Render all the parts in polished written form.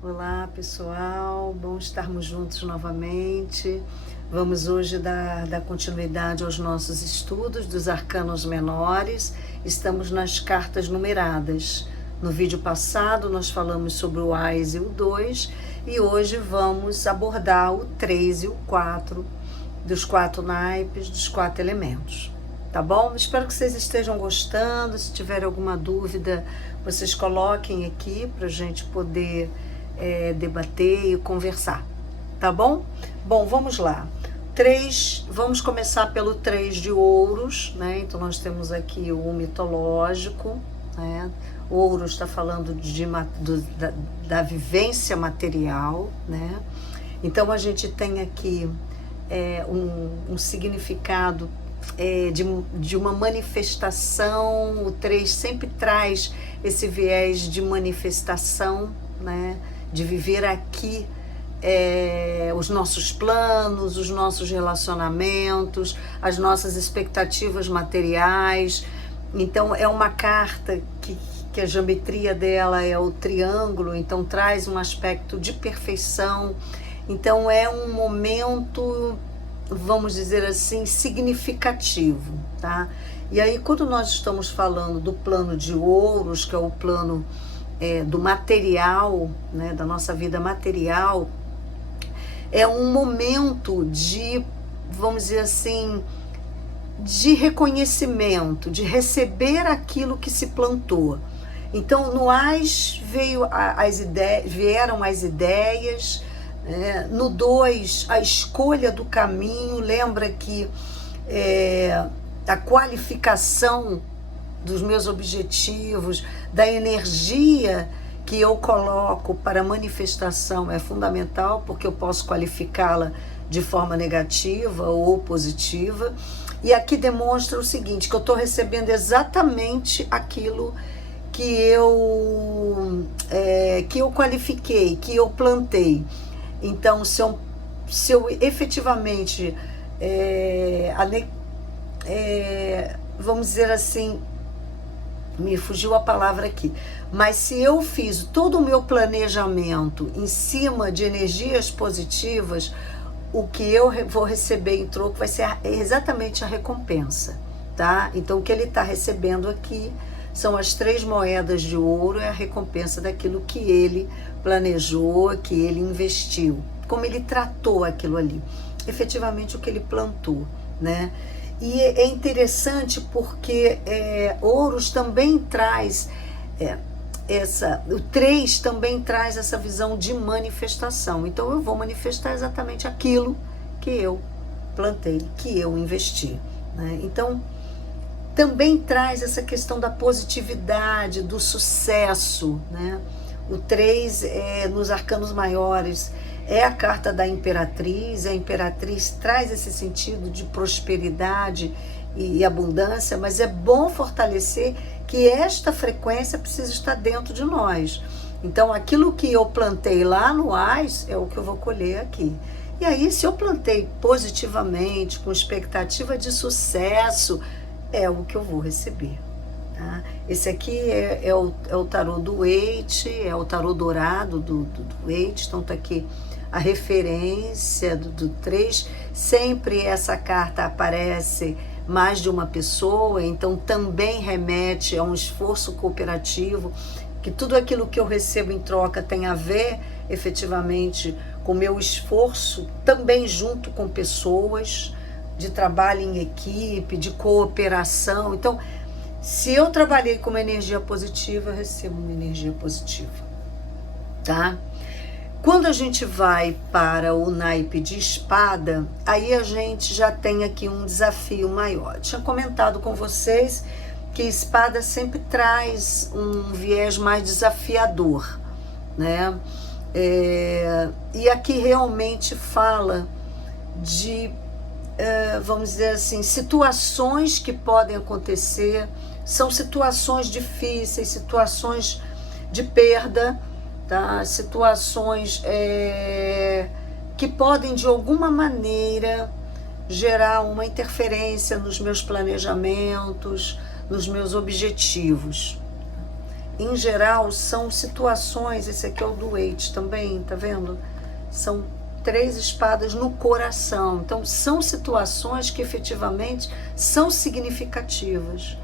Olá pessoal, bom estarmos juntos novamente. Vamos hoje dar continuidade aos nossos estudos dos arcanos menores. Estamos nas cartas numeradas. No vídeo passado nós falamos sobre o Ás e o 2 e hoje vamos abordar o 3 e o 4 dos 4 naipes, dos 4 elementos. Tá bom? Espero que vocês estejam gostando. Se tiver alguma dúvida, vocês coloquem aqui para a gente poder debater e conversar, tá bom? Bom, vamos lá. Vamos começar pelo 3 de ouros, né? Então nós temos aqui o mitológico, né? O ouro está falando da vivência material, né? Então a gente tem aqui um significado de uma manifestação. O 3 sempre traz esse viés de manifestação, né? De viver aqui os nossos planos, os nossos relacionamentos, as nossas expectativas materiais. Então é uma carta que a geometria dela é o triângulo, então traz um aspecto de perfeição. Então é um momento, vamos dizer assim, significativo, tá? E aí quando nós estamos falando do plano de ouros, que é o plano do material, né, da nossa vida material, é um momento de, vamos dizer assim, de reconhecimento, de receber aquilo que se plantou. Então no Ás vieram as ideias, no 2 a escolha do caminho. Lembra que a qualificação dos meus objetivos, da energia que eu coloco para manifestação é fundamental, porque eu posso qualificá-la de forma negativa ou positiva. E aqui demonstra o seguinte, que eu estou recebendo exatamente aquilo que eu qualifiquei, que eu plantei. Então, se eu efetivamente, vamos dizer assim, me fugiu a palavra aqui, mas se eu fiz todo o meu planejamento em cima de energias positivas, o que eu vou receber em troco vai ser exatamente a recompensa, tá? Então o que ele está recebendo aqui são as 3 moedas de ouro, é a recompensa daquilo que ele planejou, que ele investiu, como ele tratou aquilo ali, efetivamente o que ele plantou, né? E é interessante porque ouros também traz o 3 também traz essa visão de manifestação. Então eu vou manifestar exatamente aquilo que eu plantei, que eu investi, né? Então também traz essa questão da positividade, do sucesso, né? O 3 nos arcanos maiores é a carta da imperatriz. A imperatriz traz esse sentido de prosperidade e abundância, mas é bom fortalecer que esta frequência precisa estar dentro de nós. Então aquilo que eu plantei lá no Ás é o que eu vou colher aqui. E aí, se eu plantei positivamente, com expectativa de sucesso, é o que eu vou receber. Tá? Esse aqui é o tarô do Waite, é o tarô dourado do Waite. Então tá aqui a referência do 3, sempre essa carta aparece mais de uma pessoa, então também remete a um esforço cooperativo, que tudo aquilo que eu recebo em troca tem a ver efetivamente com o meu esforço, também junto com pessoas, de trabalho em equipe, de cooperação. Então, se eu trabalhei com uma energia positiva, eu recebo uma energia positiva, tá? Quando a gente vai para o naipe de espada, aí a gente já tem aqui um desafio maior. Eu tinha comentado com vocês que espada sempre traz um viés mais desafiador, né? E aqui realmente fala de, vamos dizer assim, situações que podem acontecer, são situações difíceis, situações de perda, tá? Situações que podem de alguma maneira gerar uma interferência nos meus planejamentos, nos meus objetivos. em geral, são situações, esse aqui é o do Eight também, tá vendo? São 3 espadas no coração. Então, são situações que efetivamente são significativas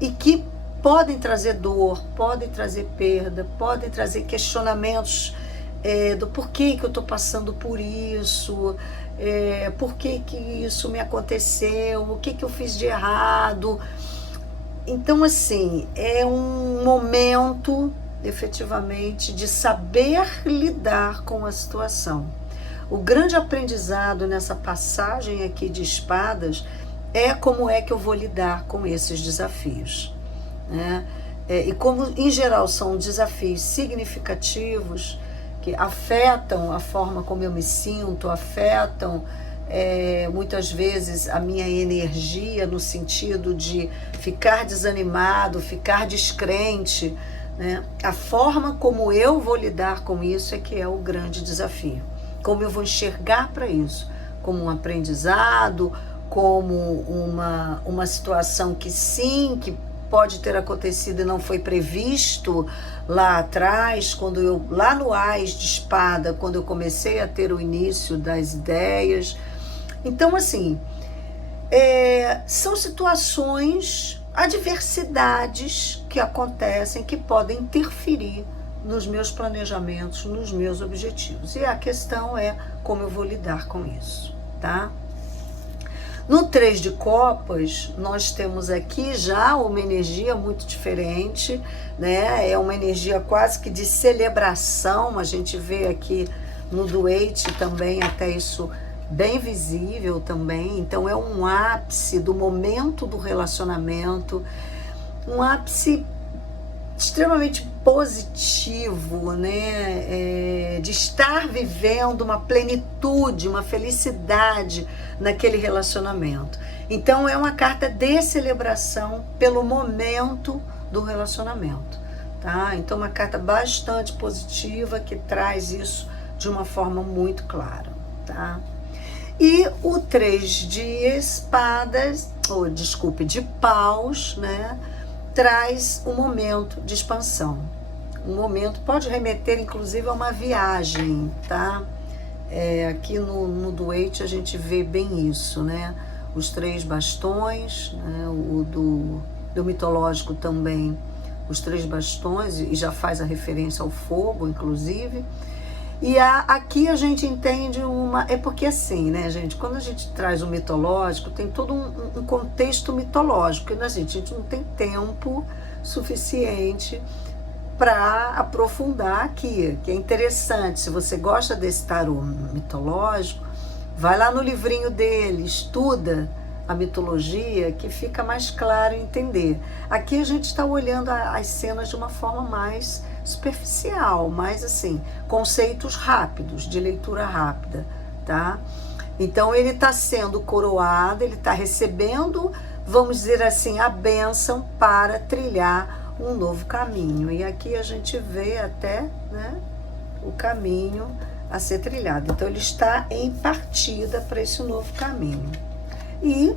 e que podem trazer dor, podem trazer perda, podem trazer questionamentos do porquê que eu estou passando por isso, por que que isso me aconteceu, o que que eu fiz de errado. Então, assim, é um momento, efetivamente, de saber lidar com a situação. O grande aprendizado nessa passagem aqui de espadas é como é que eu vou lidar com esses desafios, né? E como, em geral, são desafios significativos, que afetam a forma como eu me sinto, afetam muitas vezes a minha energia, no sentido de ficar desanimado, ficar descrente, né? A forma como eu vou lidar com isso é que é o grande desafio. Como eu vou enxergar para isso, como um aprendizado, como uma situação que sim, que pode ter acontecido e não foi previsto lá atrás, lá no Ás de Espada, quando eu comecei a ter o início das ideias. Então, assim, são situações, adversidades que acontecem, que podem interferir nos meus planejamentos, nos meus objetivos. E a questão é como eu vou lidar com isso, tá? No 3 de copas, nós temos aqui já uma energia muito diferente, né? É uma energia quase que de celebração. A gente vê aqui no do Eight também até isso bem visível também. Então é um ápice do momento do relacionamento, um ápice extremamente positivo, né? De estar vivendo uma plenitude, uma felicidade naquele relacionamento. Então é uma carta de celebração pelo momento do relacionamento, tá? Então uma carta bastante positiva que traz isso de uma forma muito clara, tá? E o 3 de espadas, de paus, né? Traz um momento de expansão. Um momento, pode remeter inclusive a uma viagem, tá? Aqui no do Eight a gente vê bem isso, né? Os 3 bastões, né? O do mitológico também, os 3 bastões, e já faz a referência ao fogo, inclusive. E aqui a gente entende é porque assim, né, gente, quando a gente traz o mitológico, tem todo um contexto mitológico, porque a gente não tem tempo suficiente para aprofundar aqui, que é interessante. Se você gosta desse tarô mitológico, vai lá no livrinho dele, estuda a mitologia, que fica mais claro entender. Aqui a gente está olhando as cenas de uma forma mais superficial, mas assim, conceitos rápidos, de leitura rápida, tá? Então ele está sendo coroado, ele está recebendo, vamos dizer assim, a bênção para trilhar um novo caminho. E aqui a gente vê até, né, o caminho a ser trilhado. Então ele está em partida para esse novo caminho. E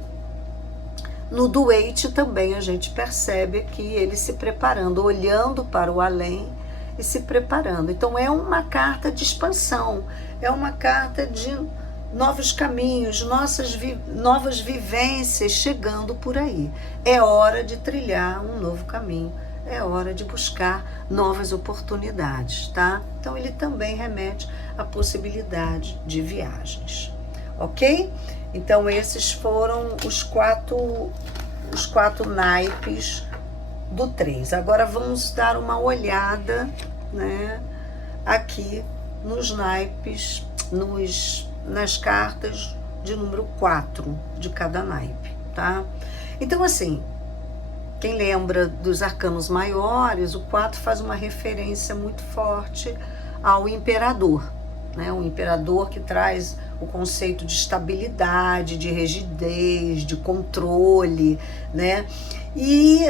no do Eight também a gente percebe que ele se preparando, olhando para o além e se preparando. Então é uma carta de expansão, é uma carta de novos caminhos, novas vivências chegando por aí. É hora de trilhar um novo caminho, é hora de buscar novas oportunidades, tá? Então ele também remete à possibilidade de viagens, ok? Então esses foram os quatro naipes do 3. Agora vamos dar uma olhada, né, aqui nos naipes, nas cartas de número 4 de cada naipe, tá? Então assim, quem lembra dos arcanos maiores, o 4 faz uma referência muito forte ao imperador, né? O imperador que traz o conceito de estabilidade, de rigidez, de controle, né? E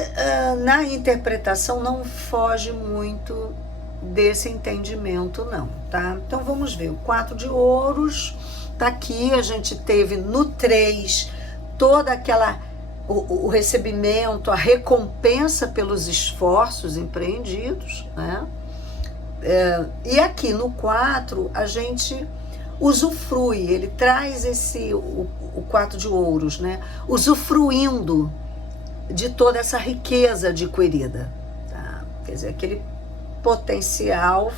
na interpretação não foge muito desse entendimento, não, tá? Então vamos ver, o 4 de ouros tá aqui. A gente teve no 3 toda aquela o recebimento, a recompensa pelos esforços empreendidos, né? E aqui no 4 a gente usufrui, ele traz o 4 de ouros, né? Usufruindo de toda essa riqueza adquirida, tá? Quer dizer, aquele potencial,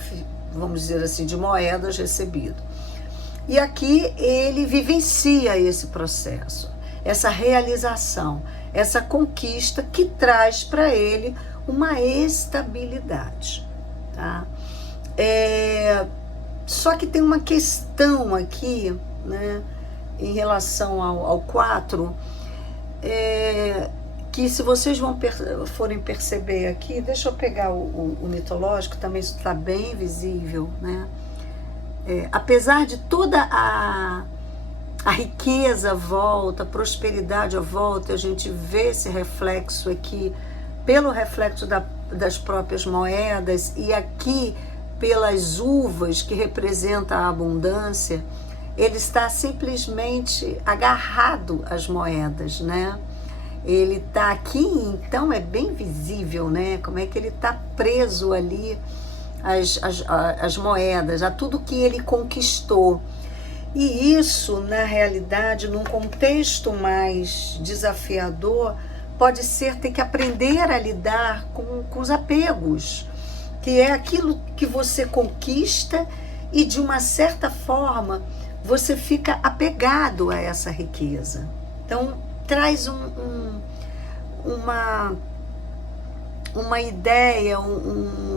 vamos dizer assim, de moedas recebido. E aqui ele vivencia esse processo, essa realização, essa conquista que traz para ele uma estabilidade, tá? Só que tem uma questão aqui, né, em relação ao 4, que se vocês forem perceber aqui, deixa eu pegar o mitológico, também isso está bem visível, né? Apesar de toda a riqueza à volta, a prosperidade à volta, a gente vê esse reflexo aqui, pelo reflexo das próprias moedas, e aqui pelas uvas, que representa a abundância, ele está simplesmente agarrado às moedas, né? Ele está aqui, então é bem visível, né? Como é que ele está preso ali às moedas, a tudo que ele conquistou. E isso, na realidade, num contexto mais desafiador, pode ser ter que aprender a lidar com os apegos, que é aquilo que você conquista e, de uma certa forma, você fica apegado a essa riqueza. Então, traz uma ideia,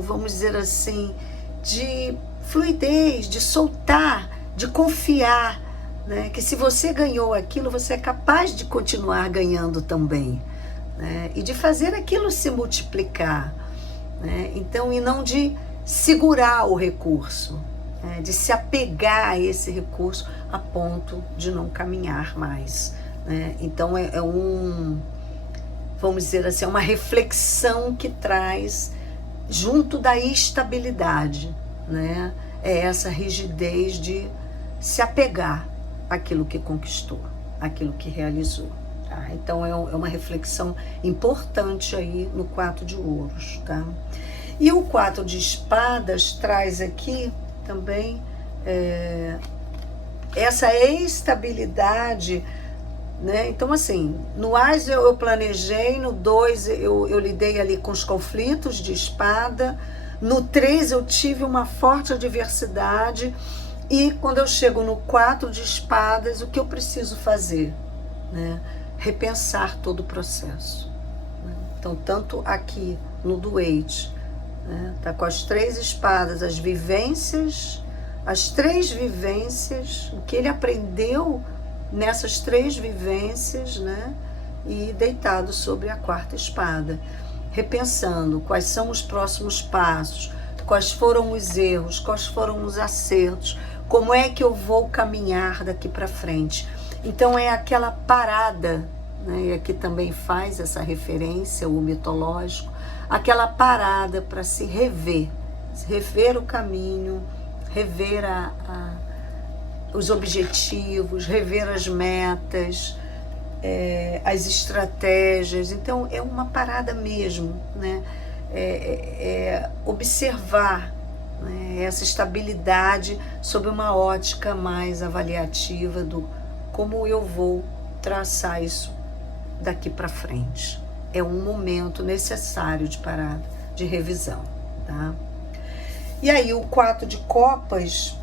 vamos dizer assim, de fluidez, de soltar, de confiar, né? Que se você ganhou aquilo, você é capaz de continuar ganhando também, né? E de fazer aquilo se multiplicar, né? Então, e não de segurar o recurso, né? De se apegar a esse recurso a ponto de não caminhar mais, né? Então vamos dizer assim, é uma reflexão que traz junto da estabilidade, né? É essa rigidez de se apegar àquilo que conquistou, àquilo que realizou, tá? Então é uma reflexão importante aí no 4 de ouros, tá? E o 4 de espadas traz aqui também essa estabilidade, né? Então, assim, no Ás eu planejei, no 2 eu lidei ali com os conflitos de espada, no 3 eu tive uma forte adversidade, e quando eu chego no 4 de espadas, o que eu preciso fazer? Né? Repensar todo o processo. Né? Então, tanto aqui no doente, né? Tá com as 3 espadas, as vivências, as 3 vivências, o que ele aprendeu nessas 3 vivências, né? E deitado sobre a 4ª espada, repensando quais são os próximos passos, quais foram os erros, quais foram os acertos, como é que eu vou caminhar daqui para frente. Então é aquela parada, né? E aqui também faz essa referência, o mitológico, aquela parada para se rever o caminho, rever os objetivos, rever as metas, as estratégias. Então é uma parada mesmo, né? Observar, né, essa estabilidade sob uma ótica mais avaliativa do como eu vou traçar isso daqui para frente. É um momento necessário de parada, de revisão, tá? E aí o 4 de copas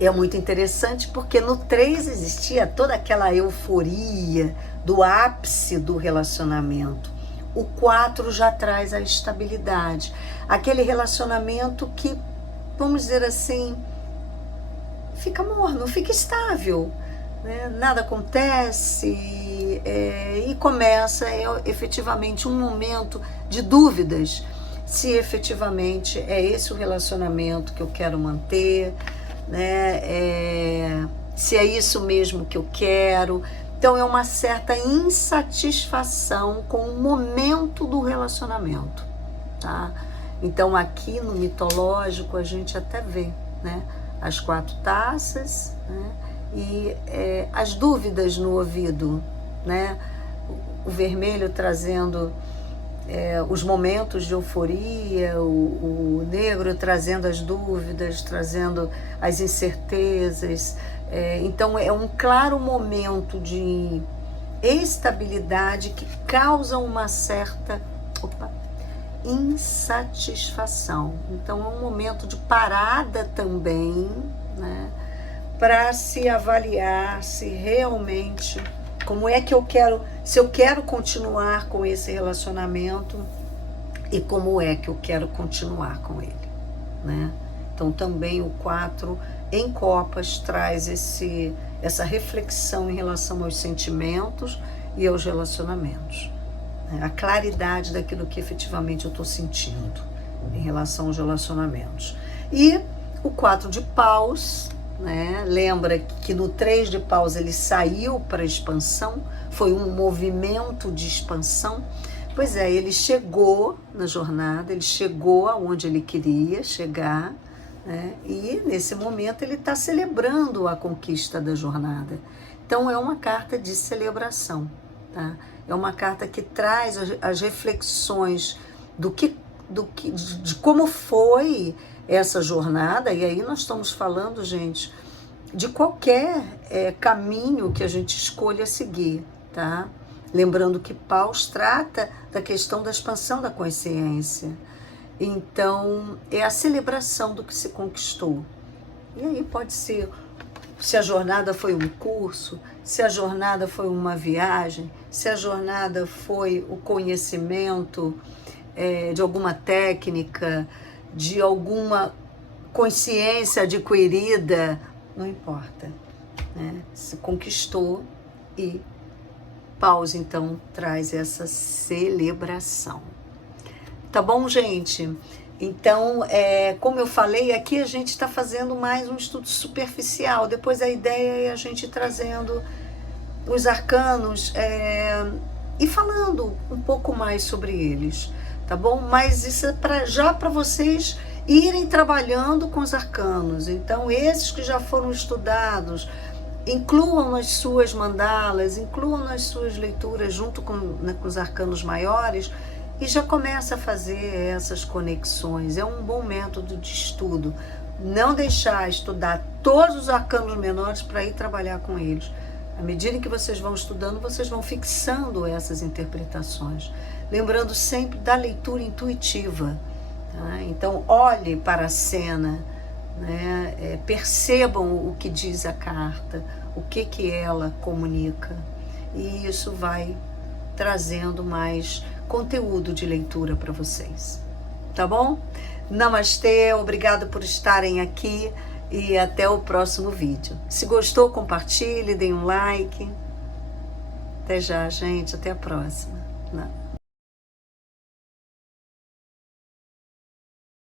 é muito interessante, porque no 3 existia toda aquela euforia do ápice do relacionamento. O 4 já traz a estabilidade, aquele relacionamento que, vamos dizer assim, fica morno, fica estável, né? Nada acontece, e começa efetivamente um momento de dúvidas, se efetivamente é esse o relacionamento que eu quero manter, né? Se é isso mesmo que eu quero. Então é uma certa insatisfação com o momento do relacionamento, tá? Então aqui no mitológico a gente até vê, né, as 4 taças, né, e as dúvidas no ouvido, né? o vermelho trazendo os momentos de euforia, o negro trazendo as dúvidas, trazendo as incertezas. Então é um claro momento de estabilidade que causa uma certa insatisfação. Então é um momento de parada também, né, para se avaliar se realmente, como é que eu quero, se eu quero continuar com esse relacionamento e como é que eu quero continuar com ele, né? Então também o 4 em copas traz essa reflexão em relação aos sentimentos e aos relacionamentos, né? A claridade daquilo que efetivamente eu estou sentindo em relação aos relacionamentos. E o 4 de paus, né? Lembra que no 3 de paus ele saiu para a expansão, foi um movimento de expansão. Pois é, ele chegou na jornada, ele chegou aonde ele queria chegar, né? E nesse momento ele está celebrando a conquista da jornada. Então é uma carta de celebração, tá? É uma carta que traz as reflexões de como foi essa jornada. E aí nós estamos falando, gente, de qualquer caminho que a gente escolha seguir, tá? Lembrando que Paus trata da questão da expansão da consciência. Então, é a celebração do que se conquistou. E aí pode ser, se a jornada foi um curso, se a jornada foi uma viagem, se a jornada foi o conhecimento de alguma técnica, de alguma consciência adquirida, não importa, né? Se conquistou e Paus, então, traz essa celebração. Tá bom, gente? Então, como eu falei, aqui a gente está fazendo mais um estudo superficial. Depois a ideia é a gente trazendo os arcanos e falando um pouco mais sobre eles, tá bom? Mas isso é já para vocês irem trabalhando com os arcanos. Então, esses que já foram estudados, incluam nas suas mandalas, incluam nas suas leituras junto com os arcanos maiores, e já começa a fazer essas conexões. É um bom método de estudo. Não deixar estudar todos os arcanos menores para ir trabalhar com eles. À medida que vocês vão estudando, vocês vão fixando essas interpretações. Lembrando sempre da leitura intuitiva, tá? Então, olhe para a cena, né? Percebam o que diz a carta, o que ela comunica. E isso vai trazendo mais conteúdo de leitura para vocês. Tá bom? Namastê, obrigado por estarem aqui e até o próximo vídeo. Se gostou, compartilhe, deem um like. Até já, gente. Até a próxima.